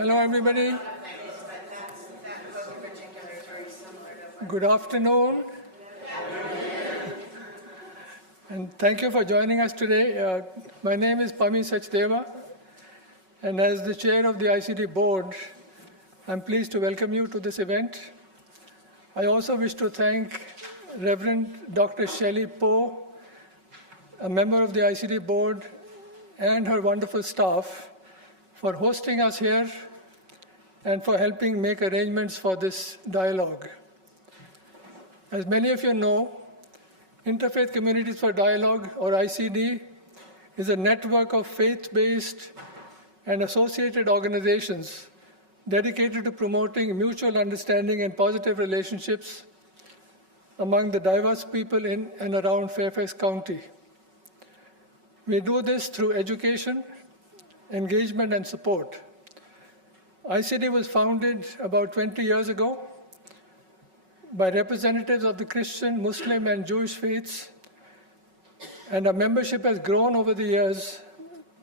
Hello, everybody. Good afternoon. And thank you for joining us today. My name is Pami Sachdeva, and as the chair of the ICD board, I'm pleased to welcome you to this event. I also wish to thank Reverend Dr. Shelley Poe, a member of the ICD board, and her wonderful staff for hosting us here and for helping make arrangements for this dialogue. As many of you know, Interfaith Communities for Dialogue, or ICD, is a network of faith-based and associated organizations dedicated to promoting mutual understanding and positive relationships among the diverse people in and around Fairfax County. We do this through education, engagement, and support. ICD was founded about 20 years ago by representatives of the Christian, Muslim, and Jewish faiths, and our membership has grown over the years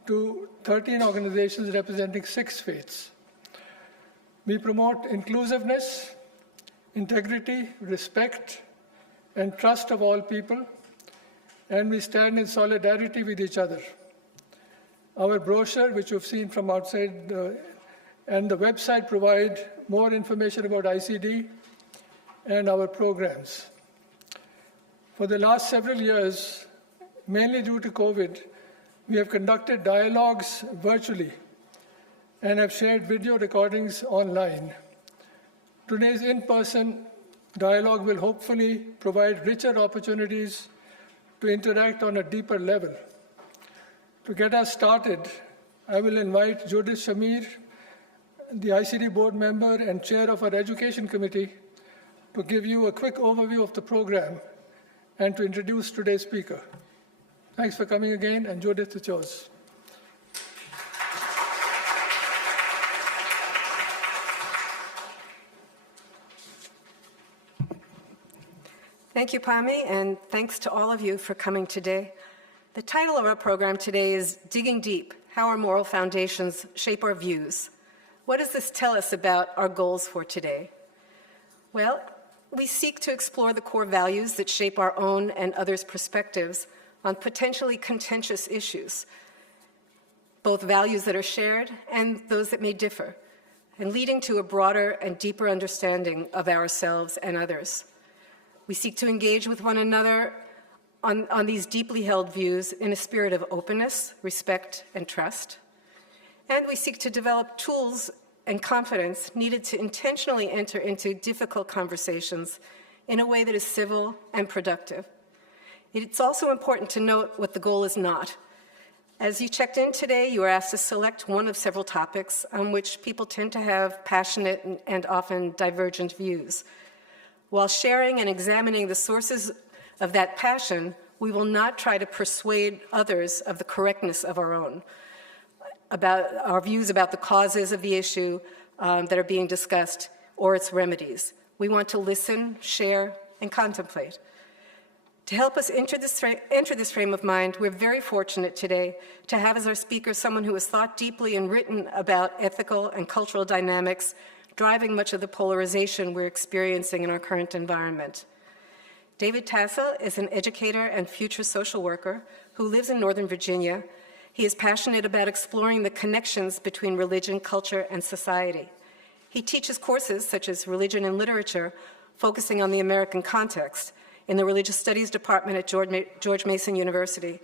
to 13 organizations representing 6 faiths. We promote inclusiveness, integrity, respect, and trust of all people, and we stand in solidarity with each other. Our brochure, which you've seen from outside, and the website provide more information about ICD and our programs. For the last several years, mainly due to COVID, we have conducted dialogues virtually and have shared video recordings online. Today's in-person dialogue will hopefully provide richer opportunities to interact on a deeper level. To get us started, I will invite Judith Shamir, the ICD board member and chair of our education committee, to give you a quick overview of the program and to introduce today's speaker. Thanks for coming again, and Judith, it's yours. Thank you, Pami, and thanks to all of you for coming today. The title of our program today is Digging Deep, How Our Moral Foundations Shape Our Views. What does this tell us about our goals for today? Well, we seek to explore the core values that shape our own and others' perspectives on potentially contentious issues, both values that are shared and those that may differ, and leading to a broader and deeper understanding of ourselves and others. We seek to engage with one another on these deeply held views in a spirit of openness, respect, and trust. And we seek to develop tools and confidence needed to intentionally enter into difficult conversations in a way that is civil and productive. It's also important to note what the goal is not. As you checked in today, you were asked to select one of several topics on which people tend to have passionate and often divergent views. While sharing and examining the sources of that passion, we will not try to persuade others of the correctness of our own, about our views about the causes of the issue that are being discussed or its remedies. We want to listen, share, and contemplate. To help us enter this frame of mind, we're very fortunate today to have as our speaker someone who has thought deeply and written about ethical and cultural dynamics driving much of the polarization we're experiencing in our current environment. David Tassell is an educator and future social worker who lives in Northern Virginia. He is passionate about exploring the connections between religion, culture, and society. He teaches courses such as Religion and Literature, focusing on the American context, in the Religious Studies Department at George Mason University.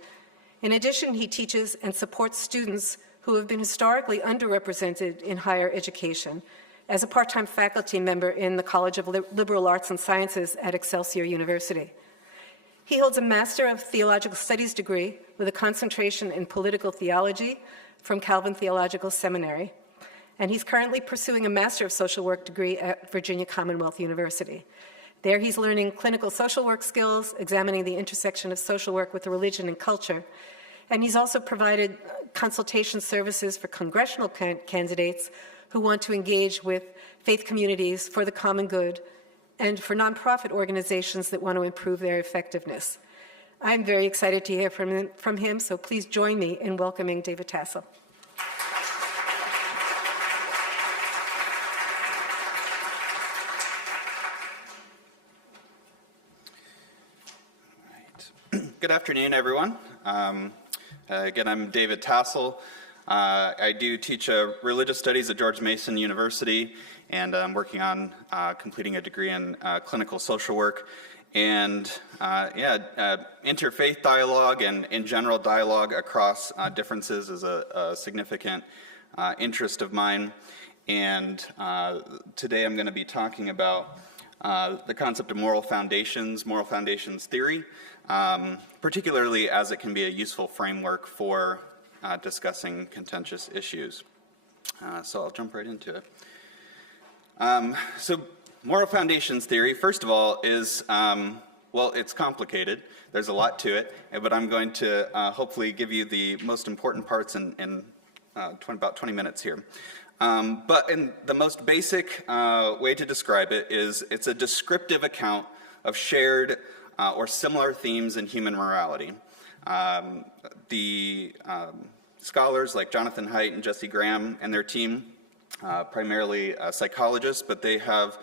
In addition, he teaches and supports students who have been historically underrepresented in higher education as a part-time faculty member in the College of Liberal Arts and Sciences at Excelsior University. He holds a Master of Theological Studies degree with a concentration in political theology from Calvin Theological Seminary, and he's currently pursuing a Master of Social Work degree at Virginia Commonwealth University. There he's learning clinical social work skills, examining the intersection of social work with religion and culture, and he's also provided consultation services for congressional candidates who want to engage with faith communities for the common good and for nonprofit organizations that want to improve their effectiveness. I'm very excited to hear from him, so please join me in welcoming David Tassell. Good afternoon, everyone. Again, I'm David Tassell. I do teach religious studies at George Mason University, and I'm working on completing a degree in clinical social work. And interfaith dialogue and in general dialogue across differences is a significant interest of mine. And today I'm going to be talking about the concept of moral foundations theory, particularly as it can be a useful framework for discussing contentious issues. So I'll jump right into it. So moral foundations theory, first of all, is, well, it's complicated. There's a lot to it, but I'm going to hopefully give you the most important parts in about 20 minutes here. But in the most basic way to describe it is it's a descriptive account of shared or similar themes in human morality. The scholars like Jonathan Haidt and Jesse Graham and their team, primarily psychologists, but they have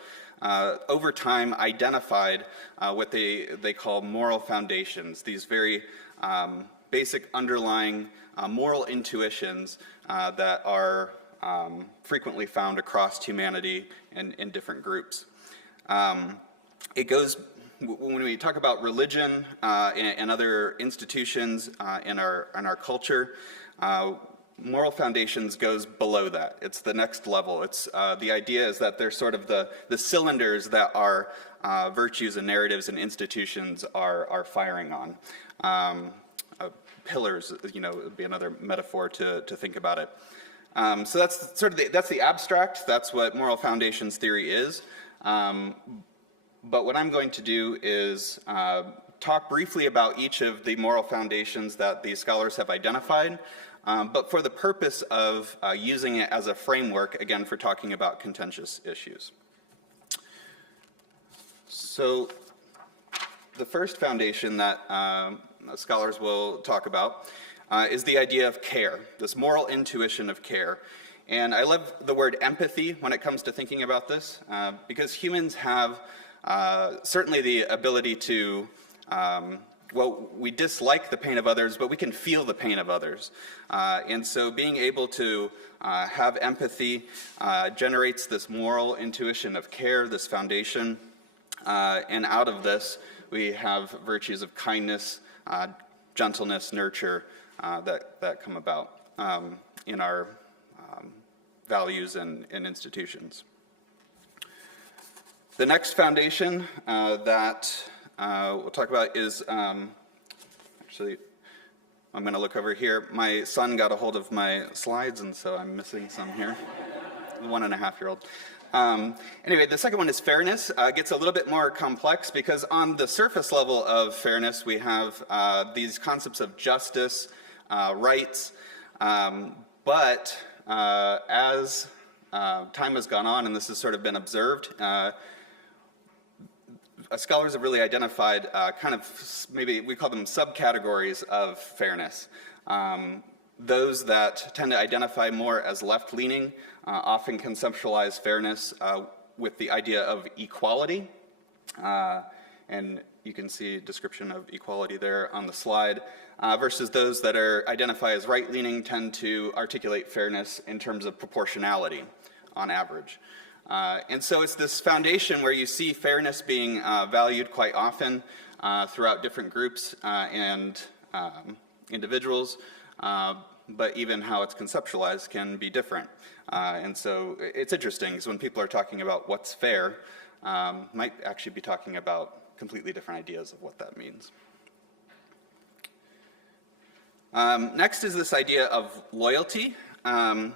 over time identified what they call moral foundations, these very basic underlying moral intuitions that are frequently found across humanity and in different groups. It goes, when we talk about religion and other institutions in our culture, moral foundations goes below that. It's the next level. It's the idea is that they're sort of the cylinders that our virtues and narratives and institutions are firing on. Pillars, would be another metaphor to think about it. So that's sort of that's the abstract. That's what moral foundations theory is. But what I'm going to do is talk briefly about each of the moral foundations that these scholars have identified, but for the purpose of using it as a framework, again, for talking about contentious issues. So the first foundation that scholars will talk about is the idea of care, this moral intuition of care. And I love the word empathy when it comes to thinking about this, because humans have certainly the ability to, we dislike the pain of others, but we can feel the pain of others. And so being able to have empathy generates this moral intuition of care, this foundation. And out of this, we have virtues of kindness, gentleness, nurture, that come about in our values and institutions. The next foundation that we'll talk about is, actually, I'm going to look over here. My son got a hold of my slides, and so I'm missing some here. 1.5-year-old. Anyway, the second one is fairness. It gets a little bit more complex because on the surface level of fairness, we have these concepts of justice, rights, but as time has gone on, and this has sort of been observed, scholars have really identified kind of, maybe we call them subcategories of fairness. Those that tend to identify more as left-leaning often conceptualize fairness with the idea of equality, and you can see a description of equality there on the slide, versus those that are identify as right-leaning tend to articulate fairness in terms of proportionality on average. And so it's this foundation where you see fairness being valued quite often throughout different groups and individuals, but even how it's conceptualized can be different. And so it's interesting because when people are talking about what's fair, might actually be talking about completely different ideas of what that means. Next is this idea of loyalty, and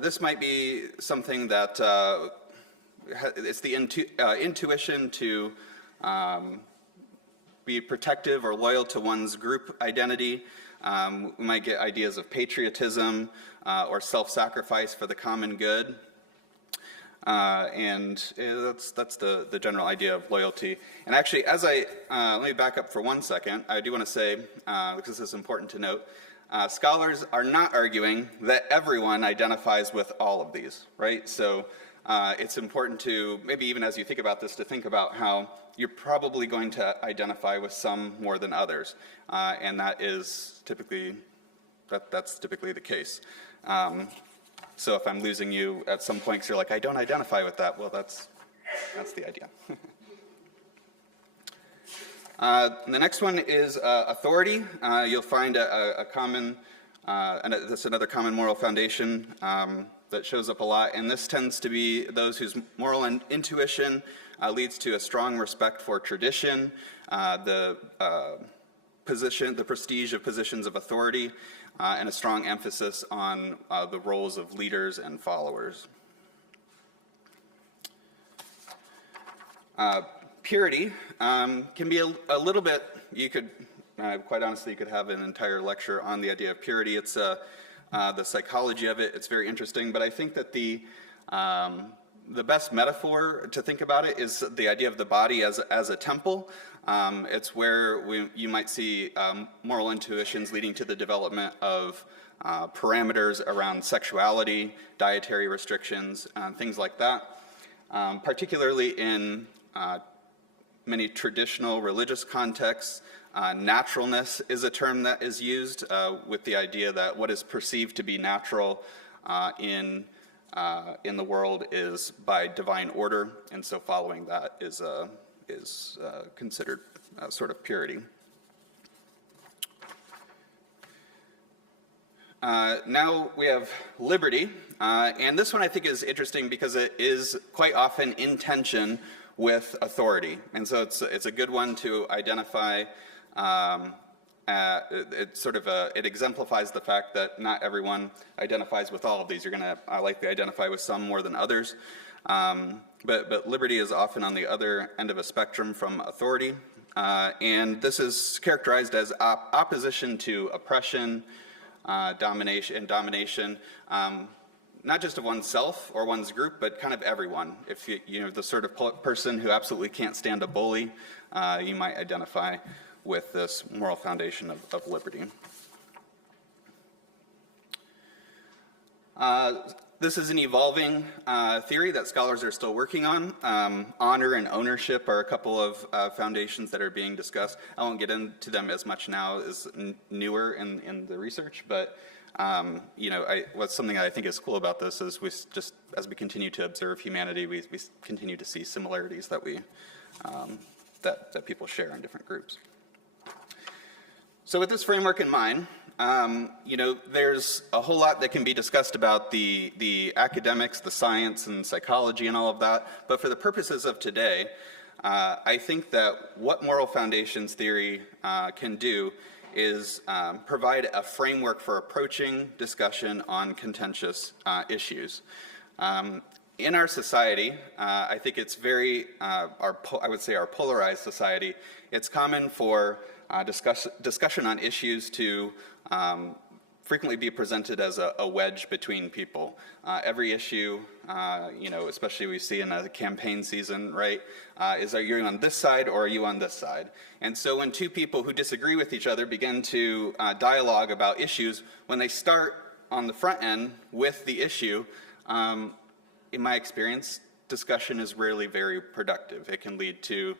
this might be something that it's the intuition to be protective or loyal to one's group identity. We might get ideas of patriotism or self-sacrifice for the common good. And that's the general idea of loyalty. And actually, as let me back up for 1 second. I do want to say, because this is important to note, scholars are not arguing that everyone identifies with all of these, right? So it's important to, maybe even as you think about this, to think about how you're probably going to identify with some more than others. And that is typically, that's typically the case. So if I'm losing you at some point, 'cause you're like, I don't identify with that, well, that's the idea. The next one is authority. You'll find a common, and that's another common moral foundation that shows up a lot, and this tends to be those whose moral intuition leads to a strong respect for tradition, the prestige of positions of authority, and a strong emphasis on the roles of leaders and followers. Purity can be a little bit, you could, quite honestly, you could have an entire lecture on the idea of purity. It's the psychology of it. It's very interesting, but I think that the best metaphor to think about it is the idea of the body as a temple. It's where you might see moral intuitions leading to the development of parameters around sexuality, dietary restrictions, things like that. Particularly in many traditional religious contexts, naturalness is a term that is used with the idea that what is perceived to be natural in the world is by divine order, and so following that is considered sort of purity. Now we have liberty, and this one I think is interesting because it is quite often in tension with authority, and so it's a good one to identify. It exemplifies the fact that not everyone identifies with all of these. You're going to likely identify with some more than others, but liberty is often on the other end of a spectrum from authority, and this is characterized as opposition to oppression, domination, not just of oneself or one's group, but kind of everyone. If you're the sort of person who absolutely can't stand a bully, you might identify with this moral foundation of liberty. This is an evolving theory that scholars are still working on. Honor and ownership are a couple of foundations that are being discussed. I won't get into them as much now as newer in the research, but what's something I think is cool about this is as we continue to observe humanity, we continue to see similarities that that people share in different groups. So with this framework in mind, there's a whole lot that can be discussed about the academics, the science and psychology and all of that, but for the purposes of today, I think that what moral foundations theory can do is provide a framework for approaching discussion on contentious issues. In our society, I think it's very, I would say our polarized society, it's common for discussion on issues to frequently be presented as a wedge between people. Every issue, especially we see in a campaign season, right, is are you on this side or are you on this side? And so when two people who disagree with each other begin to dialogue about issues, when they start on the front end with the issue, in my experience, discussion is rarely very productive. It can lead to,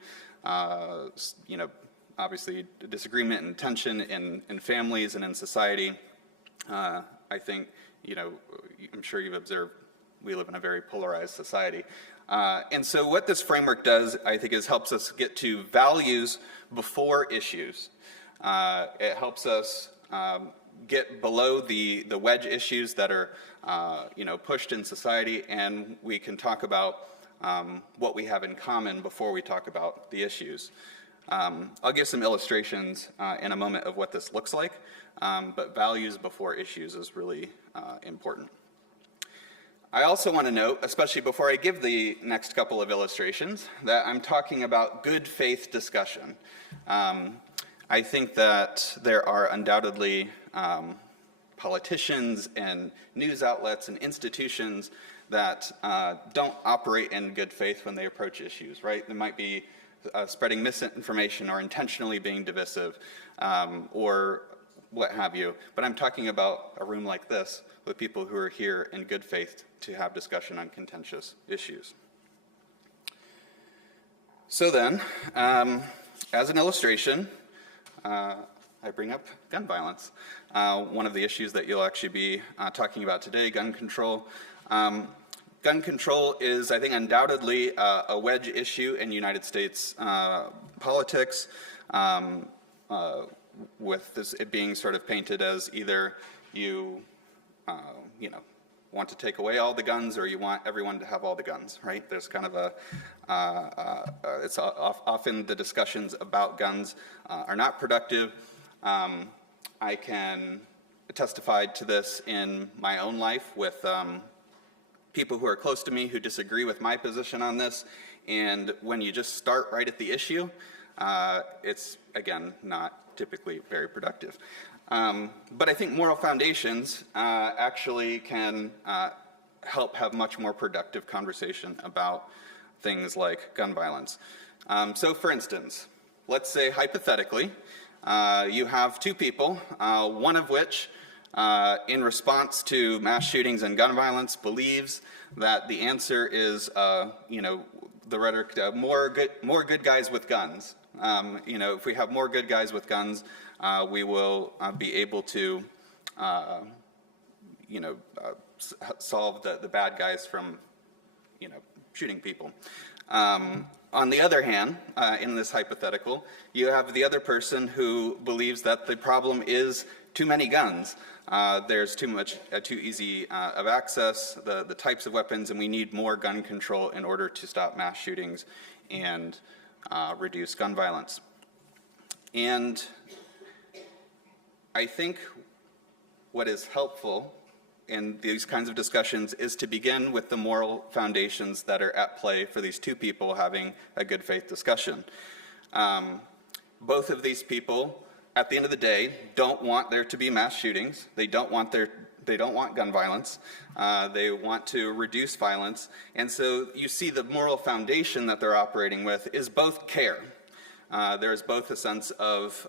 obviously disagreement and tension in families and in society. I think, I'm sure you've observed we live in a very polarized society. And so what this framework does, I think, is helps us get to values before issues. It helps us get below the wedge issues that are, pushed in society, and we can talk about what we have in common before we talk about the issues. I'll give some illustrations in a moment of what this looks like, but values before issues is really important. I also want to note, especially before I give the next couple of illustrations, that I'm talking about good faith discussion. I think that there are undoubtedly politicians and news outlets and institutions that don't operate in good faith when they approach issues, right? They might be spreading misinformation or intentionally being divisive, or what have you, but I'm talking about a room like this with people who are here in good faith to have discussion on contentious issues. So then, as an illustration, I bring up gun violence. One of the issues that you'll actually be talking about today, gun control. Gun control is, I think, undoubtedly a wedge issue in United States politics, with this, it being sort of painted as either you want to take away all the guns or you want everyone to have all the guns, right? There's kind of a, it's often the discussions about guns are not productive. I can testify to this in my own life with people who are close to me who disagree with my position on this, and when you just start right at the issue, it's, again, not typically very productive. But I think moral foundations actually can help have much more productive conversation about things like gun violence. So for instance, let's say hypothetically, you have two people, one of which in response to mass shootings and gun violence believes that the answer is, the rhetoric, more good guys with guns. If we have more good guys with guns, we will be able to, solve the bad guys from, shooting people. On the other hand, in this hypothetical, you have the other person who believes that the problem is too many guns. There's too easy of access, the types of weapons, and we need more gun control in order to stop mass shootings and reduce gun violence. And I think what is helpful in these kinds of discussions is to begin with the moral foundations that are at play for these two people having a good faith discussion. Both of these people, at the end of the day, don't want there to be mass shootings. They don't want gun violence. They want to reduce violence. And so you see the moral foundation that they're operating with is both care. There's both a sense of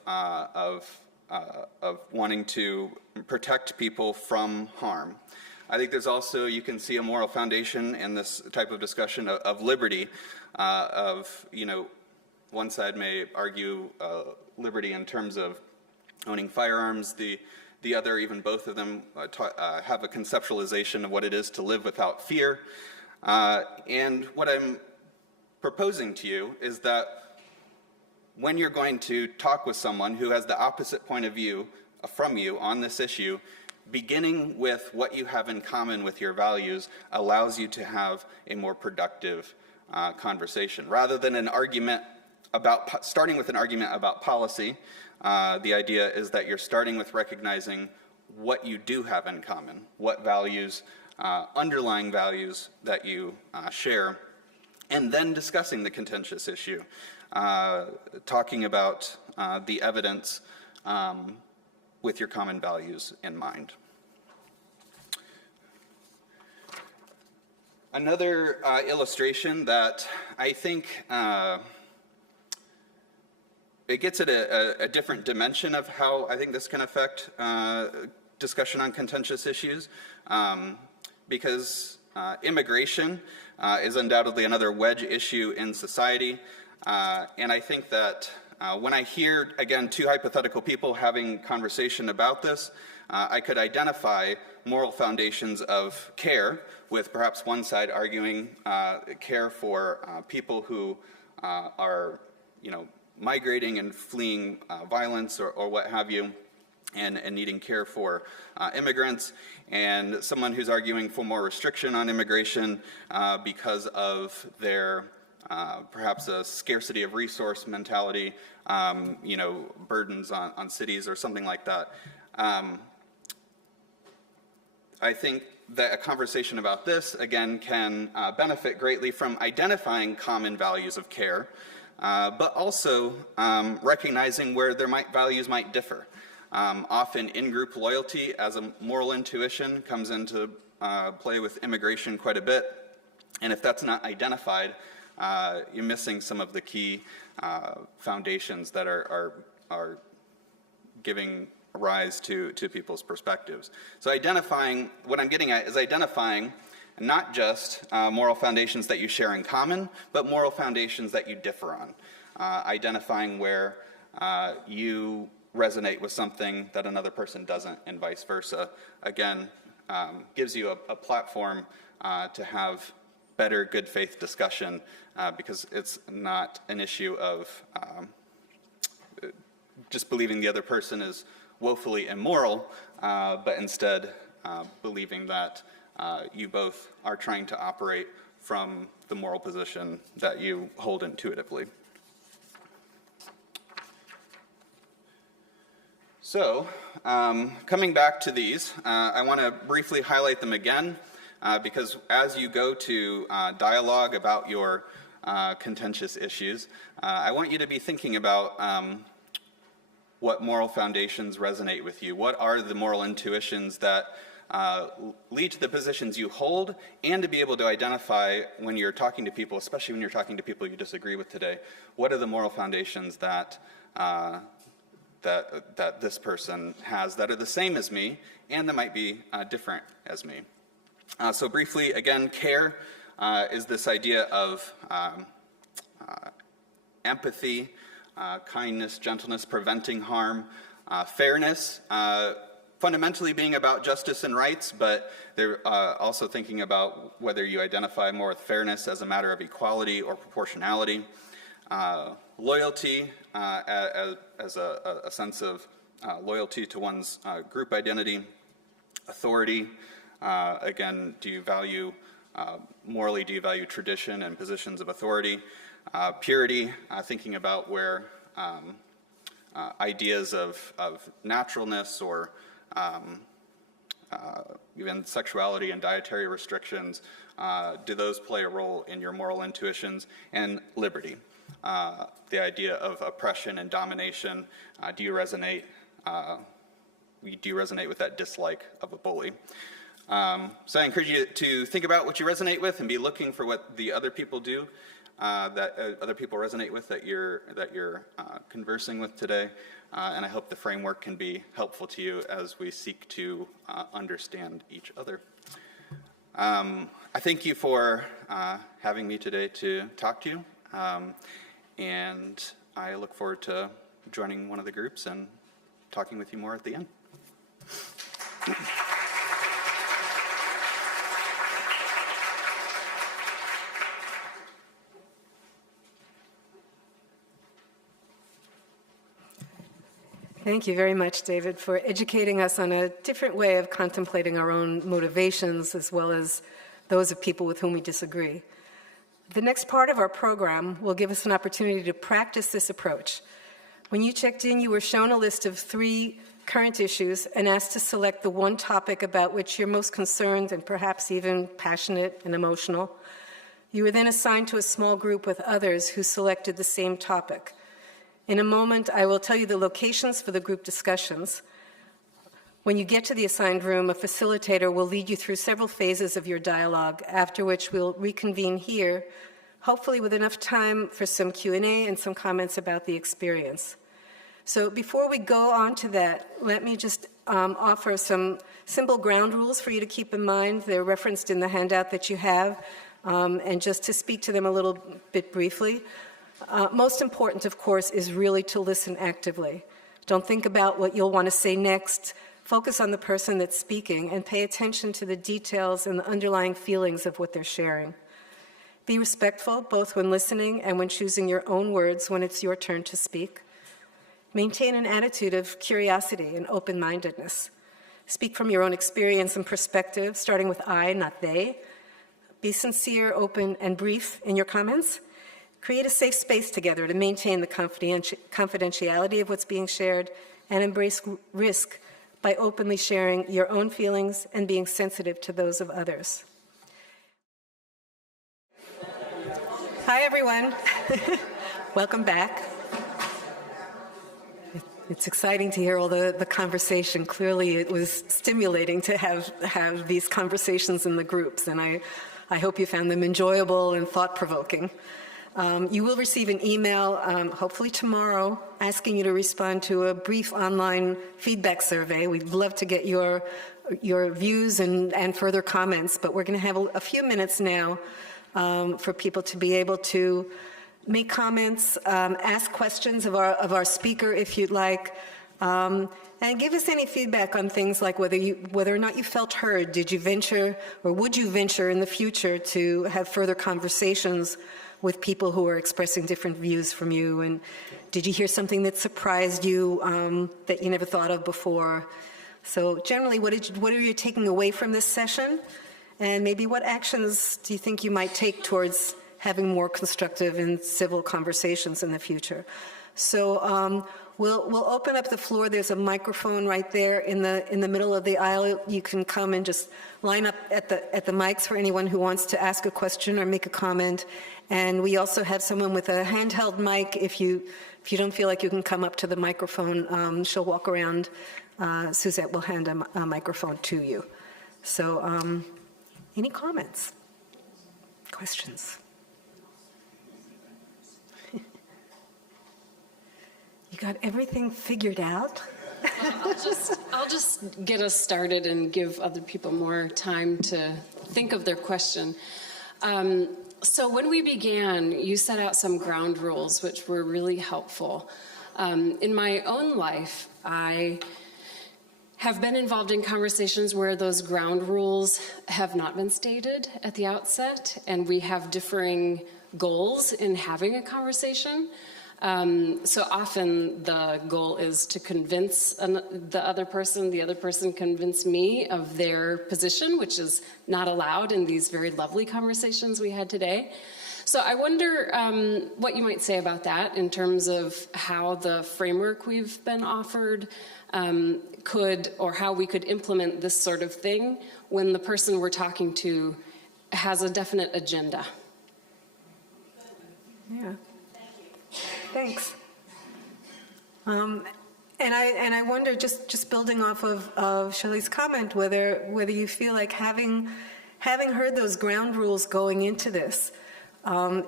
wanting to protect people from harm. I think there's also, you can see a moral foundation in this type of discussion of liberty, one side may argue liberty in terms of owning firearms, the other, even both of them, have a conceptualization of what it is to live without fear. And what I'm proposing to you is that when you're going to talk with someone who has the opposite point of view from you on this issue, beginning with what you have in common with your values allows you to have a more productive conversation. Rather than an argument about, starting with an argument about policy, the idea is that you're starting with recognizing what you do have in common, what values, underlying values that you share, and then discussing the contentious issue. Talking about the evidence with your common values in mind. Another illustration that I think it gets at a different dimension of how I think this can affect discussion on contentious issues, because immigration is undoubtedly another wedge issue in society. And I think that when I hear, again, two hypothetical people having conversation about this, I could identify moral foundations of care, with perhaps one side arguing care for people who are, migrating and fleeing violence or what have you, and needing care for immigrants, and someone who's arguing for more restriction on immigration because of their perhaps a scarcity of resource mentality, burdens on cities or something like that. I think that a conversation about this, again, can benefit greatly from identifying common values of care, but also recognizing where their values might differ. Often in-group loyalty as a moral intuition comes into play with immigration quite a bit, and if that's not identified, you're missing some of the key foundations that are giving rise to people's perspectives. So what I'm getting at is identifying not just moral foundations that you share in common, but moral foundations that you differ on. Identifying where you resonate with something that another person doesn't, and vice versa. Again, gives you a platform to have better good faith discussion because it's not an issue of just believing the other person is woefully immoral, but instead believing that you both are trying to operate from the moral position that you hold intuitively. So, coming back to these, I want to briefly highlight them again, because as you go to dialogue about your contentious issues, I want you to be thinking about what moral foundations resonate with you. What are the moral intuitions that lead to the positions you hold, and to be able to identify when you're talking to people, especially when you're talking to people you disagree with today, what are the moral foundations that that this person has that are the same as me and that might be different as me. So briefly, again, care is this idea of empathy, kindness, gentleness, preventing harm, fairness, fundamentally being about justice and rights, but they're also thinking about whether you identify more with fairness as a matter of equality or proportionality. Loyalty as a sense of loyalty to one's group identity. Authority, again, do you value, morally, do you value tradition and positions of authority? Purity, thinking about where ideas of naturalness or even sexuality and dietary restrictions, do those play a role in your moral intuitions? And liberty, the idea of oppression and domination, do you resonate with that dislike of a bully? So I encourage you to think about what you resonate with and be looking for what the other people do that other people resonate with that you're conversing with today. And I hope the framework can be helpful to you as we seek to understand each other. I thank you for having me today to talk to you. And I look forward to joining one of the groups and talking with you more at the end. Thank you very much, David, for educating us on a different way of contemplating our own motivations as well as those of people with whom we disagree. The next part of our program will give us an opportunity to practice this approach. When you checked in, you were shown a list of 3 current issues and asked to select the one topic about which you're most concerned and perhaps even passionate and emotional. You were then assigned to a small group with others who selected the same topic. In a moment, I will tell you the locations for the group discussions. When you get to the assigned room, a facilitator will lead you through several phases of your dialogue, after which we'll reconvene here, hopefully with enough time for some Q&A and some comments about the experience. So before we go on to that, let me just offer some simple ground rules for you to keep in mind. They're referenced in the handout that you have, and just to speak to them a little bit briefly. Most important, of course, is really to listen actively. Don't think about what you'll want to say next. Focus on the person that's speaking and pay attention to the details and the underlying feelings of what they're sharing. Be respectful, both when listening and when choosing your own words when it's your turn to speak. Maintain an attitude of curiosity and open-mindedness. Speak from your own experience and perspective, starting with I, not they. Be sincere, open, and brief in your comments. Create a safe space together to maintain the confidentiality of what's being shared, and embrace risk by openly sharing your own feelings and being sensitive to those of others. Hi, everyone. Welcome back. It's exciting to hear all the conversation. Clearly, it was stimulating to have these conversations in the groups, and I hope you found them enjoyable and thought-provoking. You will receive an email, hopefully tomorrow, asking you to respond to a brief online feedback survey. We'd love to get your views and further comments, but we're going to have a few minutes now for people to be able to make comments, ask questions of our speaker if you'd like, and give us any feedback on things like whether or not you felt heard. Did you venture, or would you venture in the future to have further conversations with people who are expressing different views from you? And did you hear something that surprised you that you never thought of before? So generally, what are you taking away from this session? And maybe what actions do you think you might take towards having more constructive and civil conversations in the future? So we'll open up the floor. There's a microphone right there in the middle of the aisle. You can come and just line up at the mics for anyone who wants to ask a question or make a comment. And we also have someone with a handheld mic. If you don't feel like you can come up to the microphone, she'll walk around. Suzette will hand a microphone to you. So any comments? Questions? You got everything figured out? I'll just get us started and give other people more time to think of their question. So when we began, you set out some ground rules, which were really helpful. In my own life, I have been involved in conversations where those ground rules have not been stated at the outset, and we have differing goals in having a conversation. So often the goal is to convince the other person convince me of their position, which is not allowed in these very lovely conversations we had today. So I wonder what you might say about that in terms of how the framework we've been offered how we could implement this sort of thing when the person we're talking to has a definite agenda. Yeah. Thanks. And I wonder, just building off of Shelley's comment, whether you feel like having heard those ground rules going into this,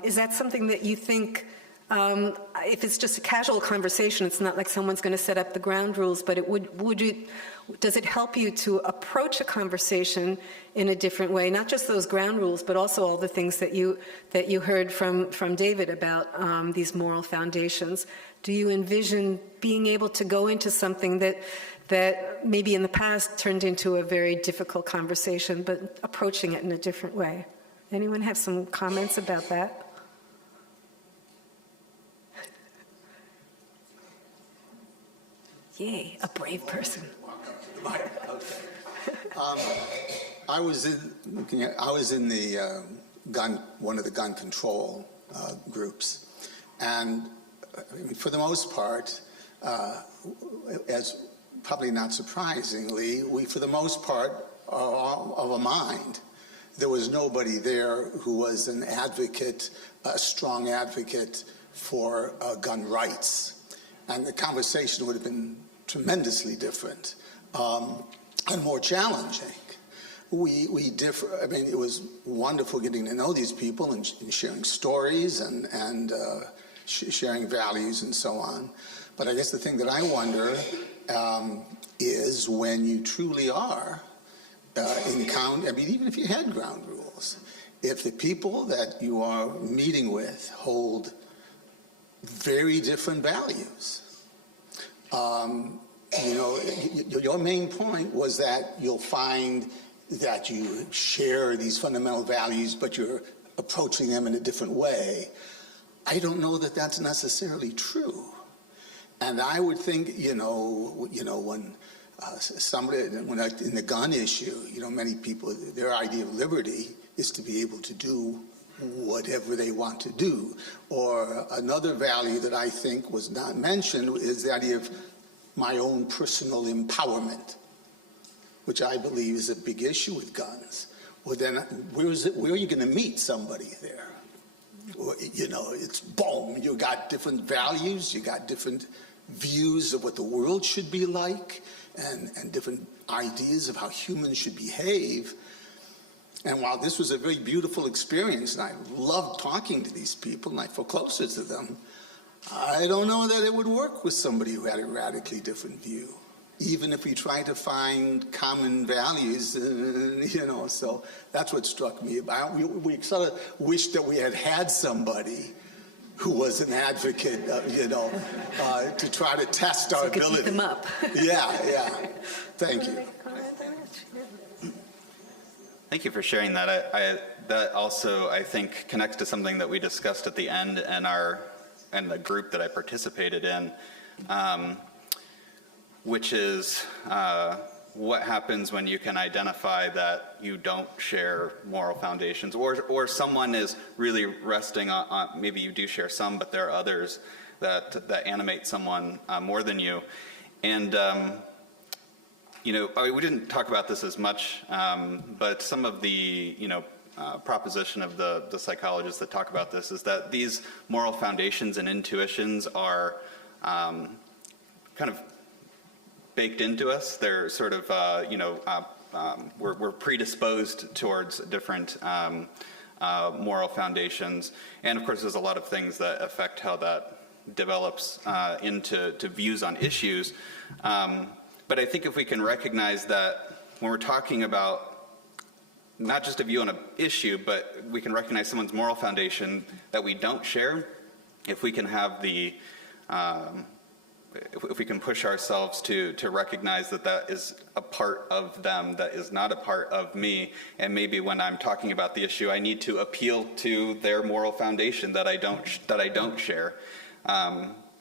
is that something that you think, if it's just a casual conversation, it's not like someone's going to set up the ground rules, but does it help you to approach a conversation in a different way? Not just those ground rules, but also all the things that you heard from David about these moral foundations. Do you envision being able to go into something that maybe in the past turned into a very difficult conversation, but approaching it in a different way? Anyone have some comments about that? Yay, a brave person. I was in the one of the gun control groups, and for the most part, as probably not surprisingly, we for the most part are of a mind. There was nobody there who was an advocate, a strong advocate for gun rights. And the conversation would have been tremendously different and more challenging. We differ. I mean, it was wonderful getting to know these people and sharing stories and sharing values and so on. But I guess the thing that I wonder is when you truly are I mean, even if you had ground rules, if the people that you are meeting with hold very different values. Your main point was that you'll find that you share these fundamental values, but you're approaching them in a different way. I don't know that that's necessarily true. And I would think, when somebody, in the gun issue, many people, their idea of liberty is to be able to do whatever they want to do. Or another value that I think was not mentioned is the idea of my own personal empowerment, which I believe is a big issue with guns. Well, then where are you going to meet somebody there? It's boom. You got different values. You got different views of what the world should be like and different ideas of how humans should behave. And while this was a very beautiful experience, and I loved talking to these people, and I felt closer to them, I don't know that it would work with somebody who had a radically different view, even if we tried to find common values, so that's what struck me. We sort of wished that we had somebody who was an advocate, to try to test our ability. Keep them up. Yeah. Thank you. Thank you for sharing that. That also, I think, connects to something that we discussed at the end and the group that I participated in, which is what happens when you can identify that you don't share moral foundations, or someone is really resting on maybe you do share some, but there are others that animate someone more than you. And we didn't talk about this as much, but some of the proposition of the psychologists that talk about this is that these moral foundations and intuitions are kind of baked into us. They're sort of, we're predisposed towards different moral foundations. And of course, there's a lot of things that affect how that develops into views on issues. But I think if we can recognize that when we're talking about not just a view on an issue, but we can recognize someone's moral foundation that we don't share, if we can have if we can push ourselves to recognize that is a part of them, that is not a part of me, and maybe when I'm talking about the issue, I need to appeal to their moral foundation that I don't share.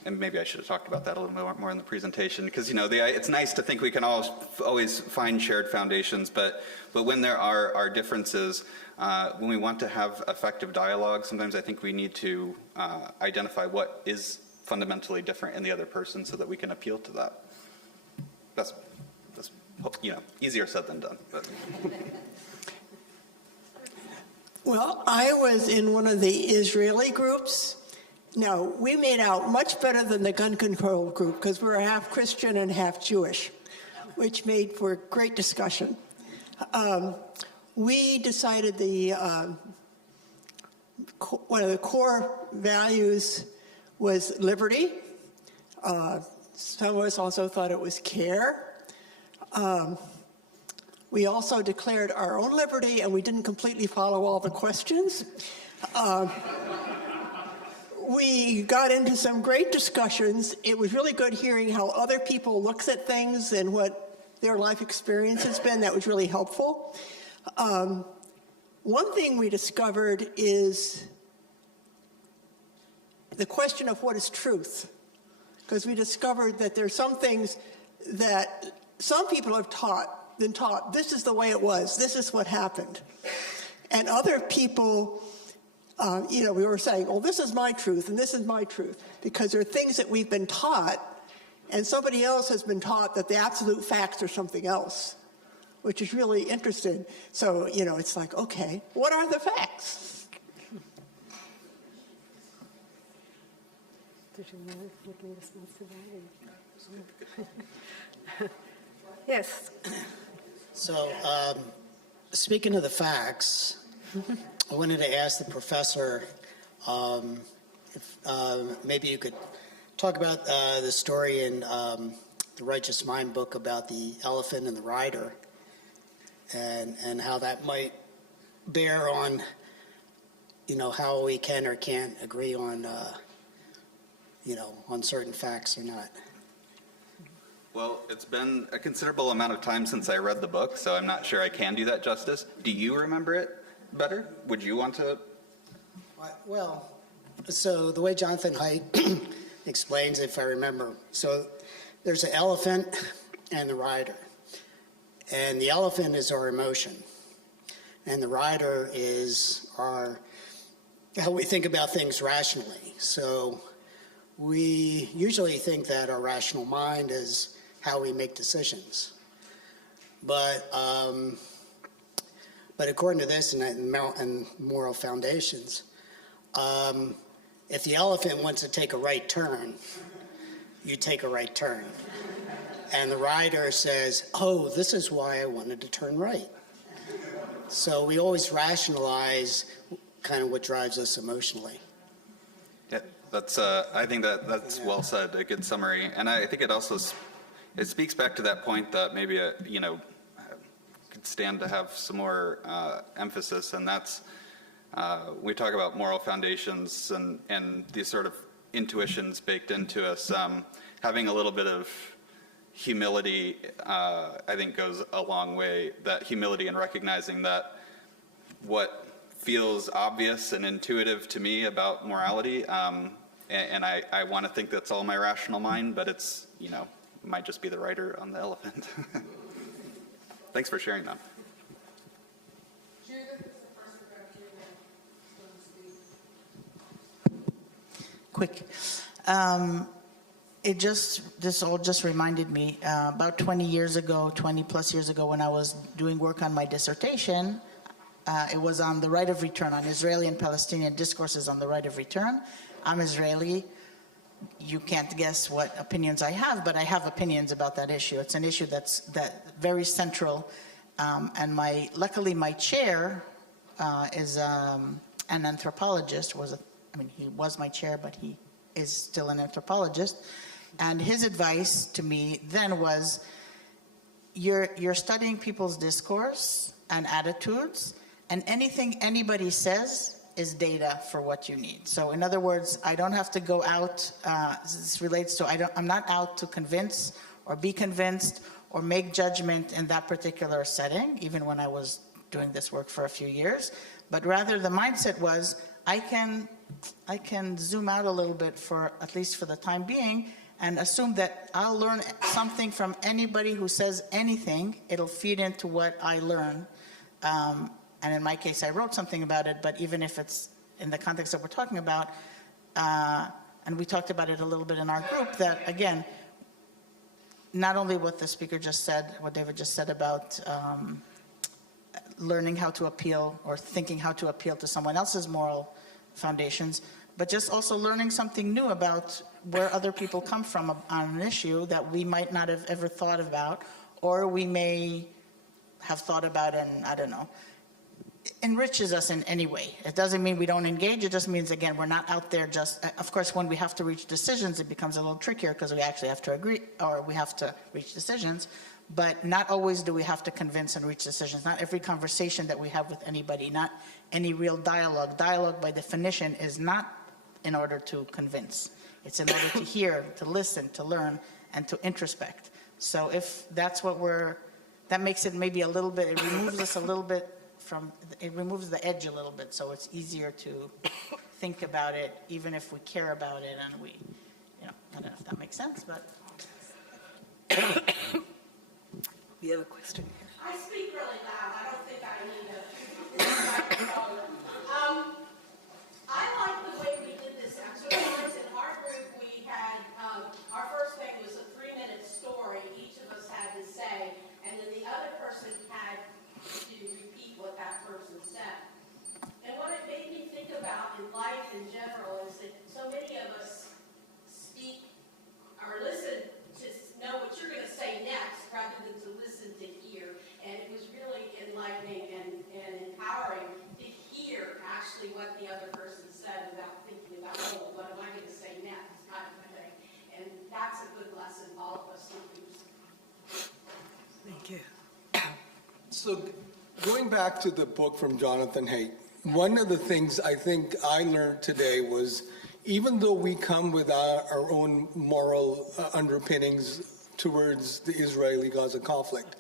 And maybe I should have talked about that a little more in the presentation, because it's nice to think we can always find shared foundations, but when there are differences, when we want to have effective dialogue, sometimes I think we need to identify what is fundamentally different in the other person so that we can appeal to that. That's easier said than done. But. Well, I was in one of the Israeli groups. Now, we made out much better than the gun control group because we were half Christian and half Jewish, which made for great discussion. We decided one of the core values was liberty. Some of us also thought it was care. We also declared our own liberty, and we didn't completely follow all the questions. We got into some great discussions. It was really good hearing how other people look at things and what their life experience has been. That was really helpful. One thing we discovered is the question of what is truth, because we discovered that there's some things that some people have been taught, this is the way it was, this is what happened. And other people, we were saying, oh, this is my truth and this is my truth, because there are things that we've been taught and somebody else has been taught that the absolute facts are something else, which is really interesting. So, it's like, okay, what are the facts? Yes. So, speaking of the facts, I wanted to ask the professor if maybe you could talk about the story in the Righteous Mind book about the elephant and the rider, and how that might bear on, how we can or can't agree on, on certain facts or not. Well, it's been a considerable amount of time since I read the book, so I'm not sure I can do that justice. Do you remember it better? Would you want to? Well, so the way Jonathan Haidt explains, if I remember, so there's an elephant and the rider. And the elephant is our emotion. And the rider is how we think about things rationally. So we usually think that our rational mind is how we make decisions. But according to this and moral foundations, if the elephant wants to take a right turn, you take a right turn. And the rider says, oh, this is why I wanted to turn right. So we always rationalize kind of what drives us emotionally. Yeah, that's, I think that's well said, a good summary. And I think it also, it speaks back to that point that maybe, could stand to have some more emphasis, and that's, we talk about moral foundations and these sort of intuitions baked into us. Having a little bit of humility, I think, goes a long way. That humility in recognizing that what feels obvious and intuitive to me about morality, and I want to think that's all my rational mind, but it's, might just be the rider on the elephant. Thanks for sharing that. Quick. This all just reminded me, about 20 plus years ago, when I was doing work on my dissertation, it was on the right of return, on Israeli and Palestinian discourses on the right of return. I'm Israeli. You can't guess what opinions I have, but I have opinions about that issue. It's an issue that's very central, and luckily my chair is an anthropologist. He was my chair, but he is still an anthropologist. And his advice to me then was, you're studying people's discourse and attitudes, and anything anybody says is data for what you need. So in other words, I don't have to go out, this relates to, I'm not out to convince or be convinced or make judgment in that particular setting, even when I was doing this work for a few years, but rather the mindset was, I can zoom out a little bit, for at least for the time being, and assume that I'll learn something from anybody who says anything. It'll feed into what I learn. And in my case, I wrote something about it, but even if it's in the context that we're talking about, and we talked about it a little bit in our group, that again, not only what the speaker just said, what David just said about learning how to appeal or thinking how to appeal to someone else's moral foundations, but just also learning something new about where other people come from on an issue that we might not have ever thought about, or we may have thought about, and I don't know, enriches us in any way. It doesn't mean we don't engage. It just means, again, we're not out there just, of course, when we have to reach decisions, it becomes a little trickier because we actually have to agree, or we have to reach decisions, but not always do we have to convince and reach decisions. Not every conversation that we have with anybody, not any real dialogue. Dialogue, by definition, is not in order to convince. It's in order to hear, to listen, to learn, and to introspect. So if that's what that makes it maybe a little bit, it removes us a little bit it removes the edge a little bit, so it's easier to think about it, even if we care about it, and we, I don't know if that makes sense, but. We have a question here. I speak really loud. I don't think I need a microphone. I like the way we did this exercise. In our group, we had, our first thing was a 3-minute story each of us had to say, and then the other person had to repeat what that person said. And what it made me think about in life in general is that so many of us speak or listen to know what you're going to say next rather than to listen to hear. And it was really enlightening and empowering to hear actually what the other person said without thinking about, oh, what am I going to say next, kind of thing. And that's a good lesson all of us can use. Thank you. So going back to the book from Jonathan Haidt, one of the things I think I learned today was, even though we come with our own moral underpinnings towards the Israeli-Gaza conflict,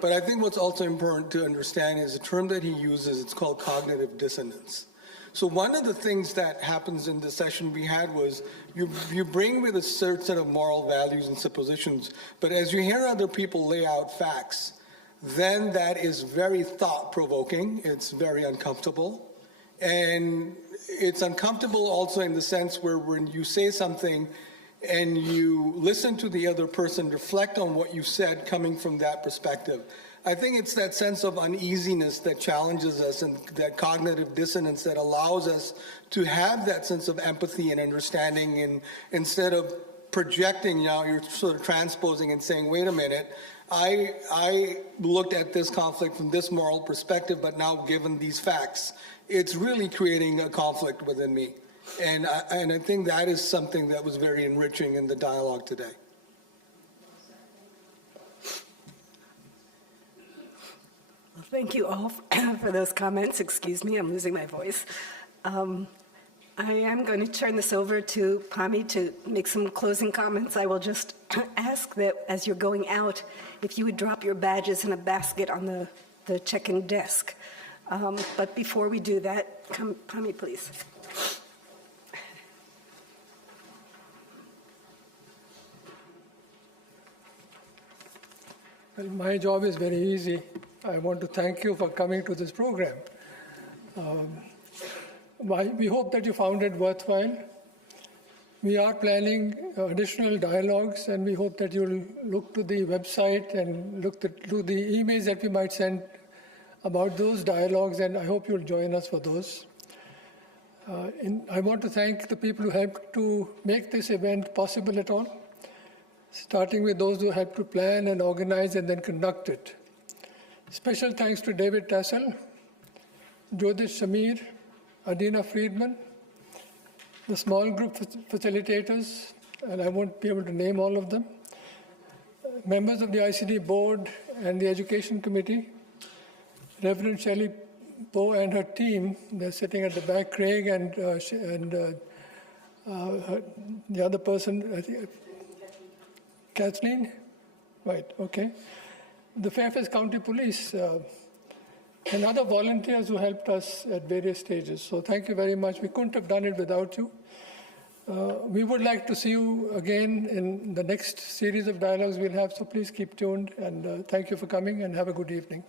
but I think what's also important to understand is a term that he uses, it's called cognitive dissonance. So one of the things that happens in the session we had was you bring with a certain set of moral values and suppositions, but as you hear other people lay out facts, then that is very thought-provoking, it's very uncomfortable, and it's uncomfortable also in the sense where when you say something and you listen to the other person reflect on what you said coming from that perspective. I think it's that sense of uneasiness that challenges us, and that cognitive dissonance that allows us to have that sense of empathy and understanding, and instead of projecting, you're sort of transposing and saying, wait a minute, I looked at this conflict from this moral perspective, but now given these facts, it's really creating a conflict within me. And I think that is something that was very enriching in the dialogue today. Well, thank you all for those comments. Excuse me, I'm losing my voice. I am going to turn this over to Pami to make some closing comments. I will just ask that as you're going out, if you would drop your badges in a basket on the check-in desk. But before we do that, come, Pami, please. Well, my job is very easy. I want to thank you for coming to this program. We hope that you found it worthwhile. We are planning additional dialogues, and we hope that you'll look to the website and look to the emails that we might send about those dialogues, and I hope you'll join us for those. I want to thank the people who helped to make this event possible at all, starting with those who helped to plan and organize and then conduct it. Special thanks to David Tassell, Jyotish Samir, Adina Friedman, the small group facilitators, and I won't be able to name all of them, members of the ICD board and the education committee, Reverend Shelley Poe and her team, they're sitting at the back, Craig and the other person, Kathleen? Right, okay. The Fairfax County Police, and other volunteers who helped us at various stages. So thank you very much. We couldn't have done it without you. We would like to see you again in the next series of dialogues we'll have, so please keep tuned, and thank you for coming, and have a good evening.